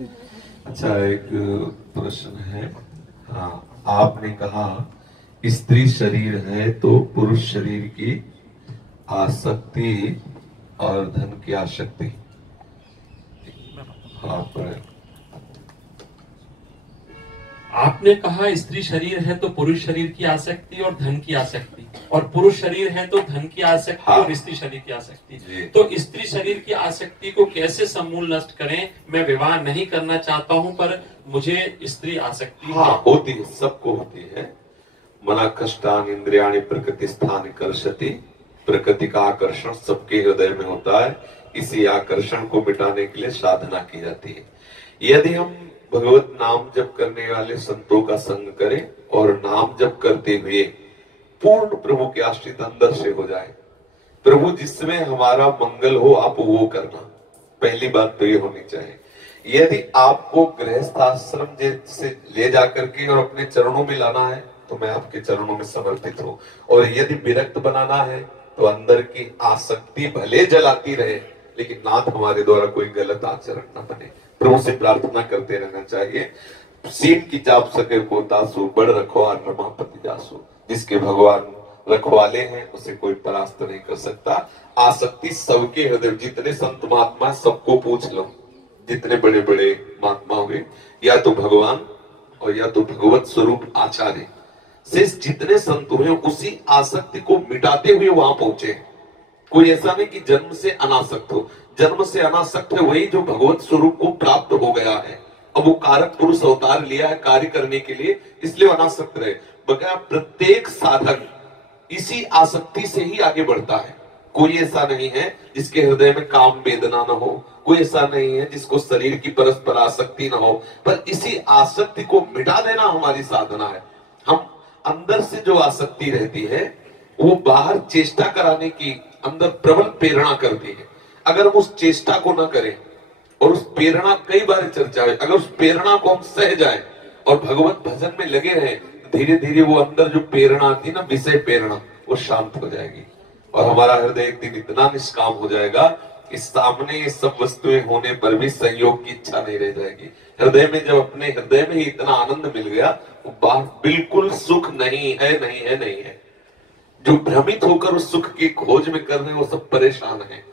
अच्छा, एक प्रश्न है। हाँ, आपने कहा स्त्री शरीर है तो पुरुष शरीर की आसक्ति और धन की आसक्ति। आप आपने कहा स्त्री शरीर है तो पुरुष शरीर की आसक्ति और धन की आसक्ति, और पुरुष शरीर है तो धन की आसक्ति। हाँ। और स्त्री शरीर की आसक्ति। तो स्त्री शरीर की आसक्ति को कैसे समूल नष्ट करें? मैं विवाह नहीं करना चाहता हूं पर मुझे स्त्री आसक्ति होती है, सबको होती है। मना कष्टान इंद्रियाणि प्रकृति स्थान कर्षति। प्रकृति का आकर्षण सबके हृदय में होता है। इसी आकर्षण को मिटाने के लिए साधना की जाती है। यदि हम भगवत नाम जप करने वाले संतों का संग करें और नाम जप करते हुए पूर्ण प्रभु के आश्रित अंदर से हो जाए, प्रभु जिसमें हमारा मंगल हो आप वो करना। पहली बात तो ये होनी चाहिए। यदि आपको गृहस्थाश्रम से ले जाकर के और अपने चरणों में लाना है तो मैं आपके चरणों में समर्पित हूँ, और यदि विरक्त बनाना है तो अंदर की आसक्ति भले जलाती रहे लेकिन नाथ हमारे द्वारा कोई गलत आचरण न बने। प्रभु से प्रार्थना करते रहना चाहिए। सीन की चाप सके को दासु बड़ रखवार रमापति दासु। जिसके भगवान रखवाले हैं उसे कोई परास्त नहीं कर सकता। आसक्ति सबके हृदय, जितने संत महात्मा सबको पूछ लो, जितने बड़े बड़े महात्मा हुए या तो भगवान और या तो भगवत स्वरूप आचार्य से जितने संत हुए उसी आसक्ति को मिटाते हुए वहां पहुंचे। कोई ऐसा नहीं कि जन्म से अनासक्त हो। जन्म से अनासक्त है वही जो भगवत स्वरूप को प्राप्त हो गया है। अब वो कारक पुरुष अवतार लिया है कार्य करने के लिए, इसलिए अनासक्त रहे। बगैर प्रत्येक साधक इसी आसक्ति से ही आगे बढ़ता है। कोई ऐसा नहीं है जिसके हृदय में काम वेदना न हो, कोई ऐसा नहीं है जिसको शरीर की परस्पर आसक्ति न हो, पर इसी आसक्ति को मिटा देना हमारी साधना है। हम अंदर से जो आसक्ति रहती है वो बाहर चेष्टा कराने की अंदर प्रबल प्रेरणा करती है। अगर हम उस चेष्टा को न करें और उस प्रेरणा, कई बार चर्चा है, अगर उस प्रेरणा को हम सह जाएं और भगवत भजन में लगे रहें, धीरे धीरे वो अंदर जो प्रेरणा आती ना, विषय प्रेरणा, वो शांत हो जाएगी और हमारा हृदय एक दिन इतना निष्काम हो जाएगा कि सामने ये सब वस्तुएं होने पर भी संयोग की इच्छा नहीं रह जाएगी। हृदय में जब अपने हृदय में ही इतना आनंद मिल गया, वो बाहर बिल्कुल सुख नहीं है, नहीं है, नहीं है। जो भ्रमित होकर उस सुख की खोज में कर रहे हैं वो सब परेशान हैं।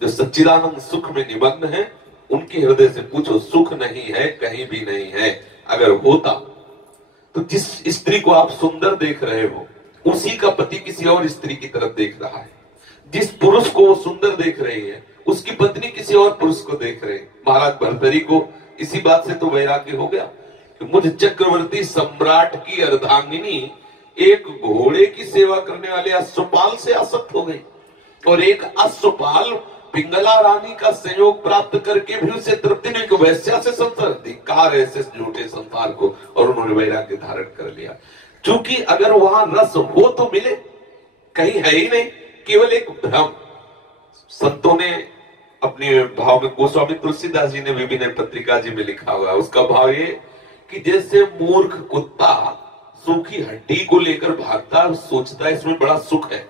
जो सच्चिदानंद सुख में निमग्न है उनके हृदय से पूछो, सुख नहीं है, कहीं भी नहीं है। अगर होता तो जिस स्त्री को आप सुंदर देख रहे हो उसी का पति किसी और स्त्री की तरफ देख रहा है। जिस पुरुष को वो सुंदर देख रही है उसकी पत्नी किसी और पुरुष को देख रही है। महाराज भर्तरी को इसी बात से तो वैराग्य हो गया कि मुझ चक्रवर्ती सम्राट की अर्धांगिनी एक घोड़े की सेवा करने वाले अश्वपाल से आसक्त हो गई, और एक अश्वपाल पिंगला रानी का संयोग प्राप्त करके भी उसे तृप्ति नहीं, वैश्या से संसार धिक्कार ऐसे झूठे संसार को, और उन्होंने वैराग्य धारण कर लिया। क्योंकि अगर वहां रस हो तो मिले, कहीं है ही नहीं, केवल एक भ्रम। संतों ने अपने भाव में, गोस्वामी तुलसीदास जी ने विभिन्न पत्रिका जी में लिखा हुआ है, उसका भाव ये कि जैसे मूर्ख कुत्ता सूखी हड्डी को लेकर भागता है, सोचता है इसमें बड़ा सुख है,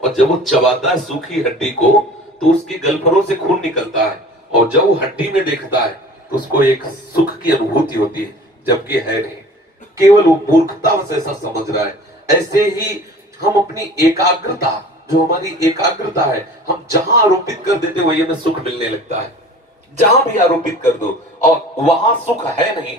और जब वो चबाता है सूखी हड्डी को तो उसके गलफरों से खून निकलता है, और जब वो हड्डी में देखता है तो उसको एक सुख की अनुभूति होती है, जबकि है नहीं, केवल वो मूर्खता से ऐसा समझ रहा है। ऐसे ही हम अपनी एकाग्रता, जो हमारी एकाग्रता है, हम जहां आरोपित कर देते वही हमें सुख मिलने लगता है। जहां भी आरोपित कर दो और वहां सुख है नहीं,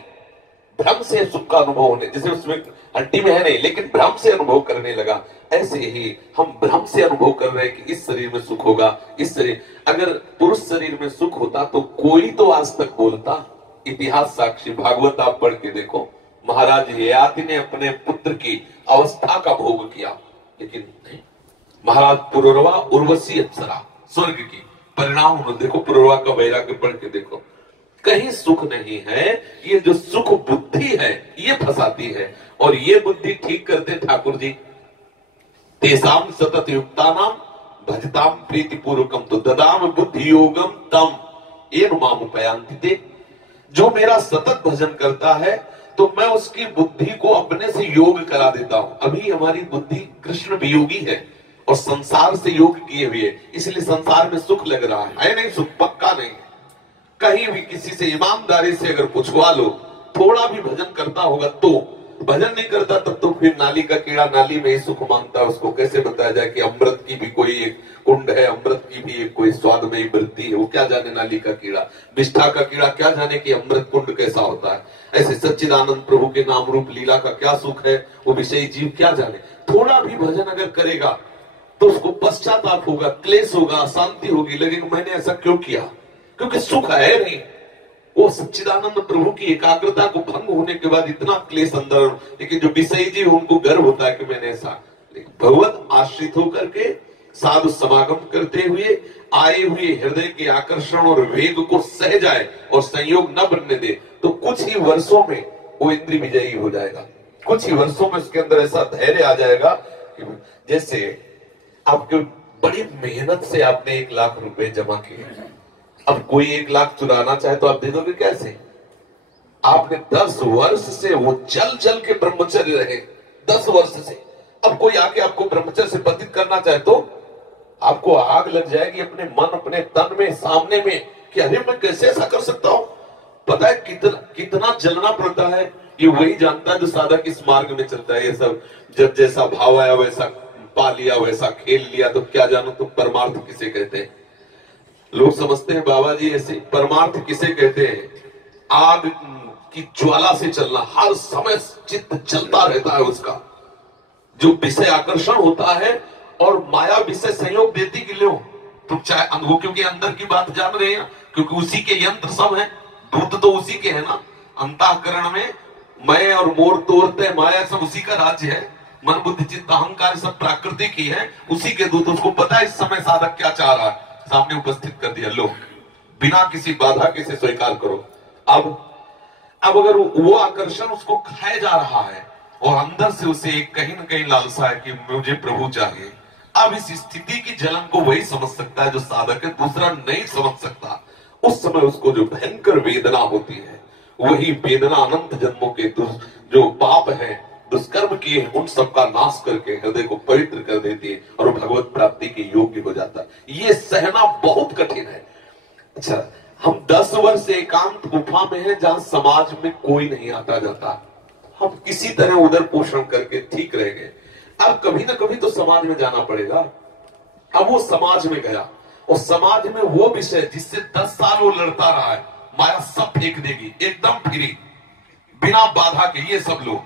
भ्रम से सुख का अनुभव होने, जैसे उसमें हड्डी में है नहीं लेकिन भ्रम से अनुभव करने लगा, ऐसे ही हम भ्रम से अनुभव कर रहे हैं कि इस शरीर में सुख होगा, इस शरीर, अगर पुरुष शरीर में सुख होता तो कोई तो आज तक बोलता। इतिहास साक्षी, भागवत आप पढ़ के देखो, महाराज ययाति ने अपने पुत्र की अवस्था का भोग किया, लेकिन नहीं। महाराज पुरुरवा उर्वशी अप्सरा स्वर्ग की परिणाम उन्होंने देखो, पुरुरवा का वैराग्य पढ़ के देखो, कहीं सुख नहीं है। ये जो सुख बुद्धि है ये फंसाती है, और ये बुद्धि ठीक करते ठाकुर जी। तेसाम सतत युक्तानाम भजताम प्रीति पूर्वकम तो ददाम बुद्धि योगम तम एन माम उपयांति ते। जो मेरा सतत भजन करता है तो मैं उसकी बुद्धि को अपने से योग करा देता हूं। अभी हमारी बुद्धि कृष्ण वियोगी है और संसार से योग किए हुए, इसलिए संसार में सुख लग रहा है नहीं, सुख पक्का नहीं है। कहीं भी किसी से ईमानदारी से अगर पूछवा लो, थोड़ा भी भजन करता होगा तो, भजन नहीं करता तब तो फिर नाली का कीड़ा नाली में ही सुख मांगता है। उसको कैसे बताया जाए कि अमृत की भी कोई एक कुंड है, अमृत की भी एक कोई स्वादमयी वृत्ति है, वो क्या जाने नाली का कीड़ा, विष्ठा का कीड़ा क्या जाने कि अमृत कुंड कैसा होता है। ऐसे सच्चिदानंद प्रभु के नाम रूप लीला का क्या सुख है, वो विषयी जीव क्या जाने। थोड़ा भी भजन अगर करेगा तो उसको पश्चाताप होगा, क्लेश होगा, अशांति होगी, लगेगा मैंने ऐसा क्यों किया, क्योंकि सुख है नहीं। वो सच्चिदानंद प्रभु की एकाग्रता को भंग होने के बाद इतना क्लेश अंदर, लेकिन जो विषयी जीव उनको गर्व होता है कि मैंने ऐसा। भगवत आश्रित होकर के साधु समागम करते हुए आए हुए हृदय के आकर्षण और वेग को सह जाए और संयोग न बनने दे, तो कुछ ही वर्षों में वो इंद्री विजयी हो जाएगा। कुछ ही वर्षों में उसके अंदर ऐसा धैर्य आ जाएगा कि जैसे आपके बड़ी मेहनत से आपने 1 लाख रुपए जमा किए, अब कोई 1 लाख चुराना चाहे तो आप दे दोगे कैसे? आपने 10 वर्ष से वो चल चल के ब्रह्मचर्य रहे, 10 वर्ष से, अब कोई आके आपको ब्रह्मचर्य से पतित करना चाहे तो आपको आग लग जाएगी अपने मन अपने तन में, सामने में, कि अरे मैं कैसे ऐसा कर सकता हूं। पता है कितना जलना पड़ता है, ये वही जानता है जो साधक इस मार्ग में चलता है। ये सब जब जैसा भाव आया वैसा पा लिया, वैसा खेल लिया, तो क्या जानो तो परमार्थ किसे कहते हैं। लोग समझते हैं बाबा जी ऐसे, परमार्थ किसे कहते हैं? आग की ज्वाला से चलना, हर समय चित्त चलता रहता है उसका, जो विषय आकर्षण होता है और माया विषय संयोग देती कि लो तुम चाहे अनुभव, क्योंकि अंदर की बात जान रहे हैं, क्योंकि उसी के यंत्र सब है, दूत तो उसी के है ना। अंतःकरण में मैं और मोर तोड़ते माया सब उसी का राज्य है, मन बुद्धि चित्त अहंकार सब प्राकृतिक ही है, उसी के दूत। उसको पता है इस समय साधक क्या चाह रहा है, सामने उपस्थित कर दिया, लो बिना किसी बाधा के से स्वीकार करो। अब अगर वो आकर्षण उसको खाए जा रहा है और अंदर से उसे कहीं ना कहीं लालसा है कि मुझे प्रभु चाहिए, अब इस स्थिति की जलन को वही समझ सकता है जो साधक है, दूसरा नहीं समझ सकता। उस समय उसको जो भयंकर वेदना होती है, वही वेदना अनंत जन्मों के जो पाप है, दुष्कर्म किए हैं, उन सबका नाश करके हृदय को पवित्र कर देती है और भगवत प्राप्ति के योग्य हो जाता है। ये सहना बहुत कठिन है। अच्छा, हम 10 वर्ष से एकांत गुफा में हैं जहां समाज में कोई नहीं आता जाता, हम किसी तरह उधर पोषण करके ठीक रह गए। अब कभी ना कभी तो समाज में जाना पड़ेगा। अब वो समाज में गया और समाज में वो विषय जिससे 10 साल वो लड़ता रहा है, माया सब फेंक देगी एकदम फ्री, बिना बाधा के। ये सब लोग,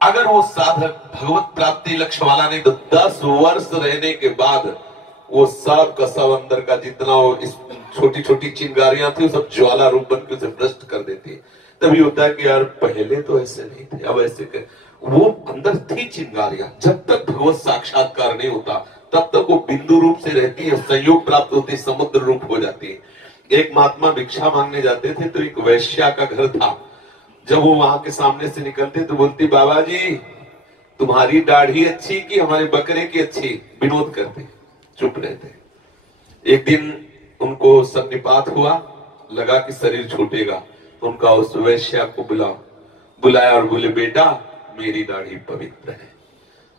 अगर वो साधक भगवत प्राप्ति लक्ष्य वाला नहीं तो 10 वर्ष रहने के बाद वो सब का सब अंदर का जितना वो इस छोटी छोटी चिंगारियां थी, वो सब ज्वाला रूप बन के उसे भ्रष्ट कर देती है। तभी होता है कि यार पहले तो ऐसे नहीं थे, अब ऐसे कर। वो अंदर थी चिंगारियां, जब तक भगवत साक्षात्कार नहीं होता तब तक वो बिंदु रूप से रहती है, संयोग प्राप्त होती है, समुद्र रूप हो जाती है। एक महात्मा भिक्षा मांगने जाते थे तो एक वैश्या का घर था। जब वो वहां के सामने से निकलते तो बोलती, बाबा जी तुम्हारी दाढ़ी अच्छी कि हमारे बकरे की अच्छी? विनोद करते, चुप रहते। एक दिन उनको सन्निपात हुआ, लगा कि शरीर छूटेगा, उनका उस वैश्या को बुलाया और बोले, बेटा मेरी दाढ़ी पवित्र है।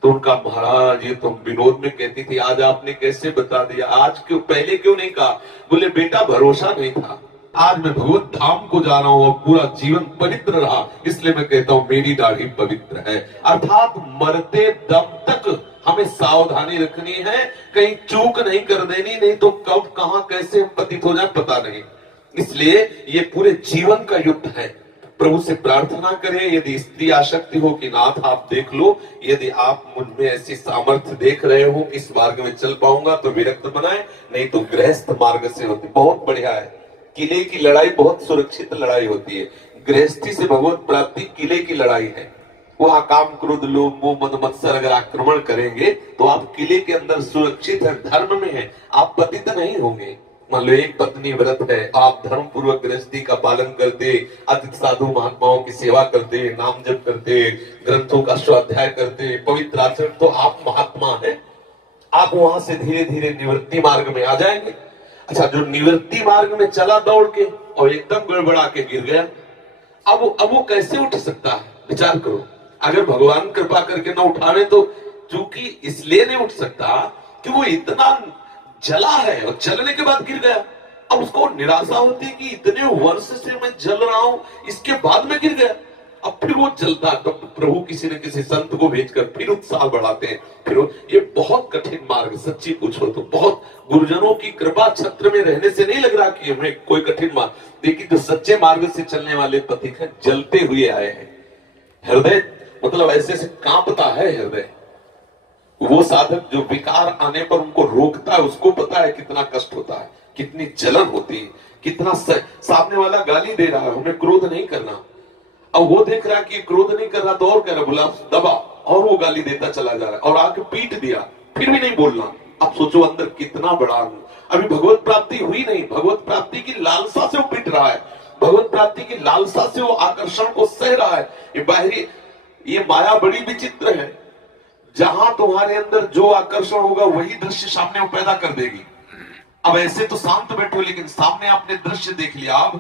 तो उनका, महाराज ये तुम विनोद में कहती थी, आज आपने कैसे बता दिया, आज क्यों, पहले क्यों नहीं कहा? बोले बेटा भरोसा नहीं था, आज मैं भगवत धाम को जा रहा हूं और पूरा जीवन पवित्र रहा, इसलिए मैं कहता हूं मेरी दाढ़ी पवित्र है। अर्थात मरते दम तक हमें सावधानी रखनी है, कहीं चूक नहीं कर देनी, नहीं तो कब कहां कैसे हम पतित हो जाए पता नहीं। इसलिए ये पूरे जीवन का युद्ध है। प्रभु से प्रार्थना करें, यदि स्त्री आसक्ति हो कि नाथ आप देख लो, यदि आप मुझ में ऐसी सामर्थ्य देख रहे हो इस मार्ग में चल पाऊंगा तो विरक्त बनाए, नहीं तो गृहस्थ मार्ग से होती। बहुत बढ़िया है, किले की लड़ाई बहुत सुरक्षित लड़ाई होती है। गृहस्थी से भगवत प्राप्ति किले की लड़ाई है। वहां काम क्रोध लोभ मोह मद मत्सर अगर आक्रमण करेंगे तो आप किले के अंदर सुरक्षित है, धर्म में है, आप पतित नहीं होंगे। मान लो एक पत्नी व्रत है, आप धर्म पूर्वक गृहस्थी का पालन करते, अतिथि साधु महात्माओं की सेवा करते, नाम जप करते, ग्रंथों का स्वाध्याय करते, पवित्र आचरण, तो आप महात्मा हैं। आप वहां से धीरे धीरे निवृत्ति मार्ग में आ जाएंगे। अच्छा, जो निवृत्ति मार्ग में चला दौड़ के और एकदम गड़बड़ा के गिर गया, अब वो कैसे उठ सकता है? विचार करो। अगर भगवान कृपा करके ना उठावे तो, चूंकि इसलिए नहीं उठ सकता कि वो इतना जला है और जलने के बाद गिर गया। अब उसको निराशा होती है कि इतने वर्ष से मैं जल रहा हूं, इसके बाद में गिर गया। अब फिर वो जलता है, तो प्रभु किसी न किसी संत को भेजकर फिर उत्साह बढ़ाते हैं। फिर ये बहुत कठिन मार्ग, सच्ची पूछो तो बहुत गुरुजनों की कृपा छत्र में रहने से नहीं लग रहा कि हमें कोई कठिन मार्ग, लेकिन जो सच्चे मार्ग से चलने वाले पथिक हैं, जलते हुए आए हैं। हृदय मतलब ऐसे से कांपता है हृदय। वो साधक जो विकार आने पर उनको रोकता है, उसको पता है कितना कष्ट होता है, कितनी जलन होती है, कितना सामने वाला गाली दे रहा है, हमें क्रोध नहीं करना। अब वो देख रहा है कि क्रोध नहीं कर रहा, तो और कह रहा, बोला दबा, और वो गाली देता चला जा रहा है, और आके पीट दिया, फिर भी नहीं बोलना। अब सोचो अंदर कितना बड़ा, अभी भगवत प्राप्ति हुई नहीं, भगवत प्राप्ति की लालसा से वो पीट रहा है, भगवत प्राप्ति की लालसा से वो आकर्षण को सह रहा है। ये बाहरी, ये माया बड़ी विचित्र है। जहां तुम्हारे अंदर जो आकर्षण होगा वही दृश्य सामने वो पैदा कर देगी। अब ऐसे तो शांत बैठो, लेकिन सामने आपने दृश्य देख लिया,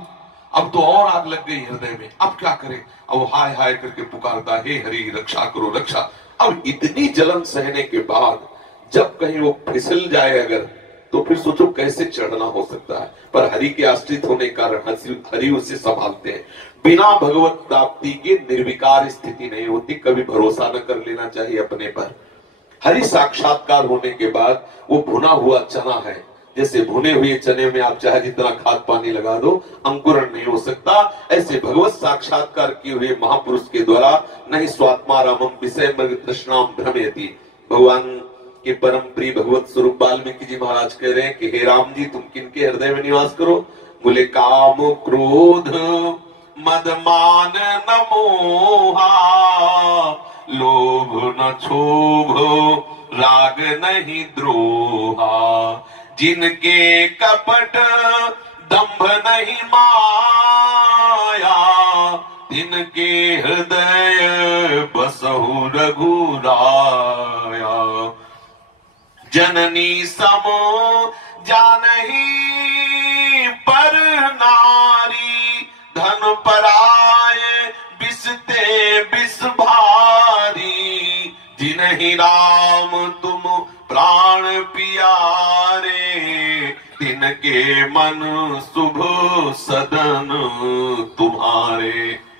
अब तो और आग लग गई हृदय में। अब क्या करें? अब वो हाय हाय करके पुकारता, हे हरि रक्षा करो रक्षा। अब इतनी जलन सहने के बाद जब कहीं वो फिसल जाए अगर, तो फिर सोचो कैसे चढ़ना हो सकता है। पर हरि के आश्रित होने के कारण हरि उसे संभालते हैं। बिना भगवत प्राप्ति के निर्विकार स्थिति नहीं होती। कभी भरोसा न कर लेना चाहिए अपने पर। हरि साक्षात्कार होने के बाद वो भुना हुआ चना है, जैसे भुने हुए चने में आप चाहे जितना खाद पानी लगा दो, अंकुरण नहीं हो सकता। ऐसे भगवत साक्षात्कार किए हुए महापुरुष के द्वारा नहीं स्वात्मा रामम विषय मृग तृष्णाम भ्रमयति। भगवान के परम प्रिय भगवत स्वरूप वाल्मीकि जी महाराज कह रहे हैं कि हे राम जी, तुम किनके हृदय में निवास करो? बोले काम क्रोध मद मान न मोहा, लोभ न क्षोभ राग नहीं द्रोहा, जिनके कपट दंभ नहीं माया, तिनके हृदय बसहु रघुराया। जननी समो जानही पर नारी, धन पराये बिसते बिस भारी, जिन्हि राम तुम प्राण पियारे, तिनके मन शुभ सदन तुम्हारे।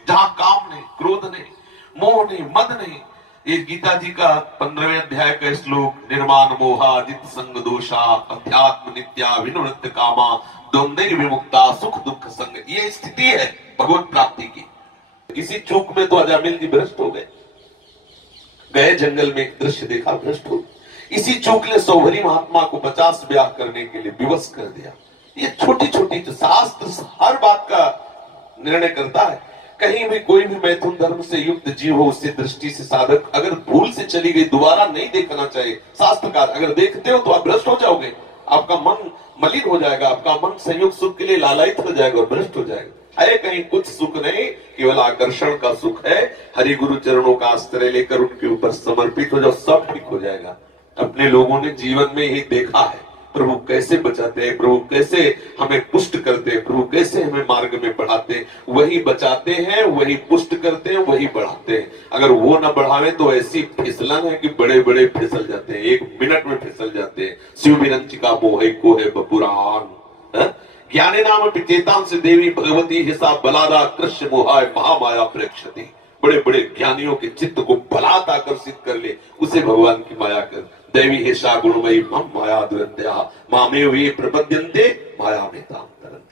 जहां काम नहीं, क्रोध नहीं, मोह नहीं, मद नहीं। ये गीता जी का 15वें अध्याय का श्लोक, निर्माण मोहा जित संग दोषा, अध्यात्म नित्या विनिवृत्त कामा, द्वंद्व विमुक्ता सुख दुख संग। ये स्थिति है भगवत प्राप्ति की। किसी चूक में तो अजामिल जी भ्रष्ट हो गए, गए जंगल में एक दृश्य देखा, भ्रष्ट हो। इसी चूक ने सौभरी महात्मा को 50 ब्याह करने के लिए विवश कर दिया। ये छोटी छोटी जो शास्त्र हर बात का निर्णय करता है। कहीं भी कोई भी मैथुन धर्म से युक्त जीव हो, उससे दृष्टि से साधक अगर भूल से चली गई, दोबारा नहीं देखना चाहिए। शास्त्रकार अगर देखते हो तो आप भ्रष्ट हो जाओगे, आपका मन मलिन हो जाएगा, आपका मन संयोग सुख के लिए लालायित हो जाएगा और भ्रष्ट हो जाएगा। है कहीं कुछ सुख नहीं, केवल आकर्षण का सुख है। हरि गुरु चरणों का आश्रय लेकर उनके ऊपर समर्पित हो जाओ, सब ठीक हो जाएगा। अपने लोगों ने जीवन में ही देखा है प्रभु कैसे बचाते हैं, प्रभु कैसे हमें पुष्ट करते हैं, प्रभु कैसे हमें मार्ग में बढ़ाते हैं। वही बचाते हैं, वही पुष्ट करते हैं, वही बढ़ाते हैं। अगर वो ना बढ़ावे तो ऐसी फिसलन है कि बड़े बड़े फिसल जाते हैं, 1 मिनट में फिसल जाते हैं। शिव विरंचिका मोह को है बपुरान, ज्ञाने नाम चेतान से देवी भगवती हिसाब बलादा कृष्ण मोहाय महामाया प्रेक्षति। बड़े बड़े ज्ञानियों के चित्त को बलात् आकर्षित कर ले, उसे भगवान की माया कर। दैवी हिसा गुणमयी मम माया दुरंत्या, मामे वे प्रपद्यन्ते माया में ताम तरन्ते।